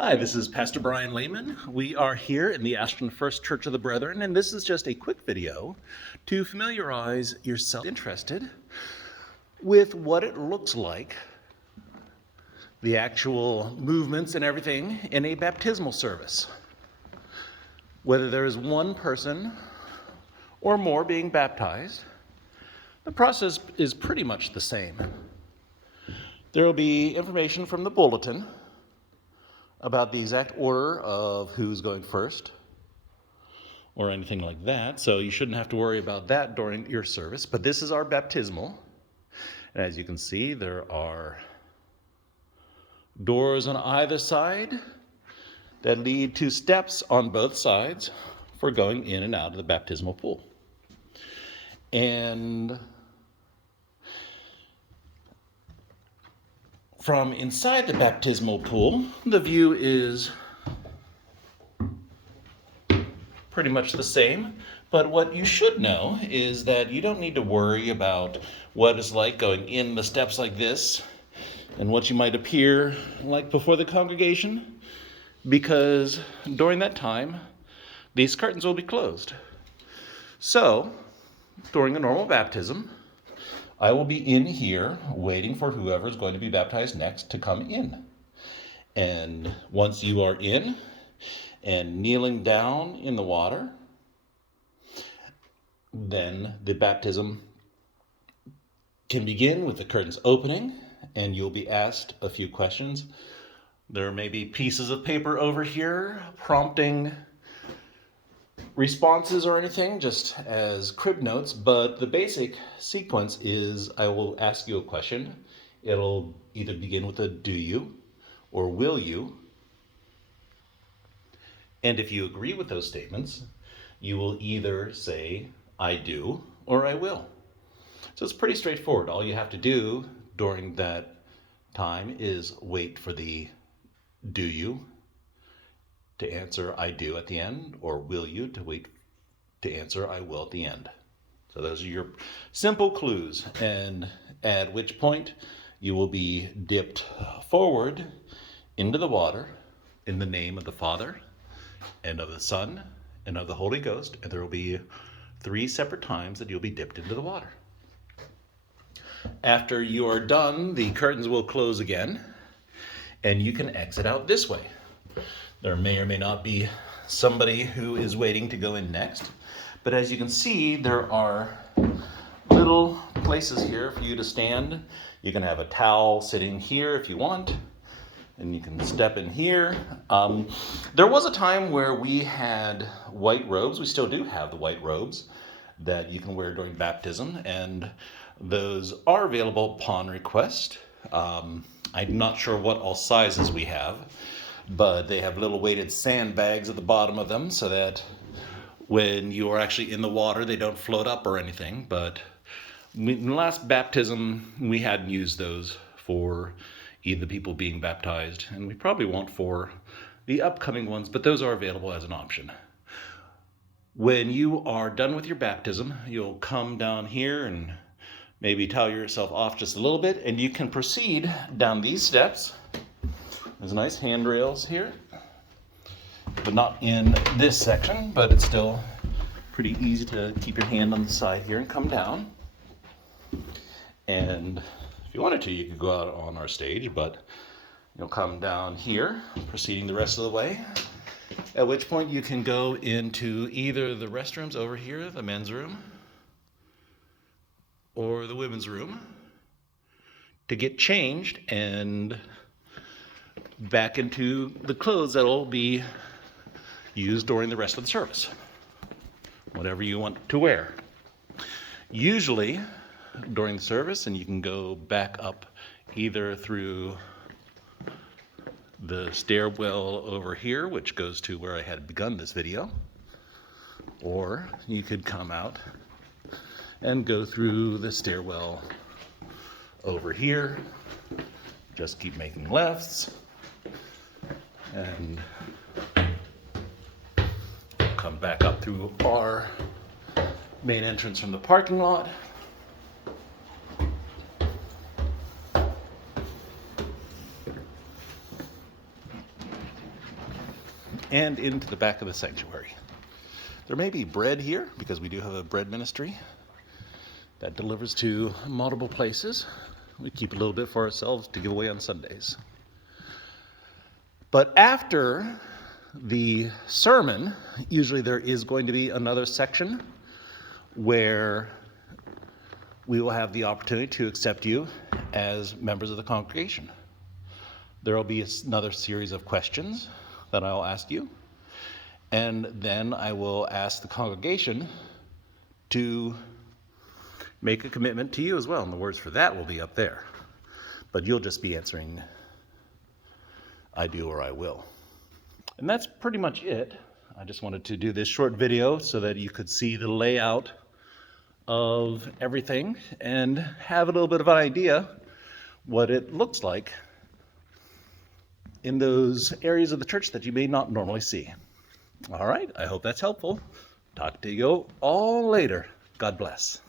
Hi, this is Pastor Brian Lehman. We are here in the Ashland First Church of the Brethren, and this is just a quick video to familiarize yourself interested with what it looks like, the actual movements and everything in a baptismal service. Whether there is one person or more being baptized, the process is pretty much the same. There will be information from the bulletin about the exact order of who's going first or anything like that, so you shouldn't have to worry about that during your service. But this is our baptismal, and as you can see, there are doors on either side that lead to steps on both sides for going in and out of the baptismal pool. And from inside the baptismal pool, the view is pretty much the same. But what you should know is that you don't need to worry about what it's like going in the steps like this and what you might appear like before the congregation, because during that time, these curtains will be closed. So, during a normal baptism, I will be in here waiting for whoever is going to be baptized next to come in. And once you are in and kneeling down in the water, then the baptism can begin with the curtains opening, and you'll be asked a few questions. There may be pieces of paper over here prompting responses or anything, just as crib notes, but the basic sequence is I will ask you a question. It'll either begin with a do you or will you. And if you agree with those statements, you will either say I do or I will. So it's pretty straightforward. All you have to do during that time is wait for the do you to answer I do at the end, or will you to wait to answer I will at the end. So those are your simple clues, and at which point you will be dipped forward into the water in the name of the Father and of the Son and of the Holy Ghost, and there will be 3 separate times that you'll be dipped into the water. After you are done, the curtains will close again, and you can exit out this way. There may or may not be somebody who is waiting to go in next, but as you can see, there are little places here for you to stand. You can have a towel sitting here if you want, and you can step in here. There was a time where we had white robes. We still do have the white robes that you can wear during baptism, and those are available upon request. I'm not sure what all sizes we have, but they have little weighted sandbags at the bottom of them so that when you are actually in the water, they don't float up or anything. But in the last baptism, we hadn't used those for either people being baptized, and we probably won't for the upcoming ones, but those are available as an option. When you are done with your baptism, you'll come down here and maybe towel yourself off just a little bit, and you can proceed down these steps. There's nice handrails here, but not in this section, but it's still pretty easy to keep your hand on the side here and come down. And if you wanted to, you could go out on our stage, but you'll come down here, proceeding the rest of the way, at which point you can go into either the restrooms over here, the men's room, or the women's room to get changed and back into the clothes that will be used during the rest of the service. Whatever you want to wear. Usually during the service, and you can go back up either through the stairwell over here, which goes to where I had begun this video, or you could come out and go through the stairwell over here. Just keep making lefts and come back up through our main entrance from the parking lot. and into the back of the sanctuary. There may be bread here because we do have a bread ministry that delivers to multiple places. We keep a little bit for ourselves to give away on Sundays. But after the sermon, usually there is going to be another section where we will have the opportunity to accept you as members of the congregation. There will be another series of questions that I'll ask you, and then I will ask the congregation to make a commitment to you as well, and the words for that will be up there. But you'll just be answering, I do or I will. And that's pretty much it. I just wanted to do this short video so that you could see the layout of everything and have a little bit of an idea what it looks like in those areas of the church that you may not normally see. All right, I hope that's helpful. Talk to you all later. God bless.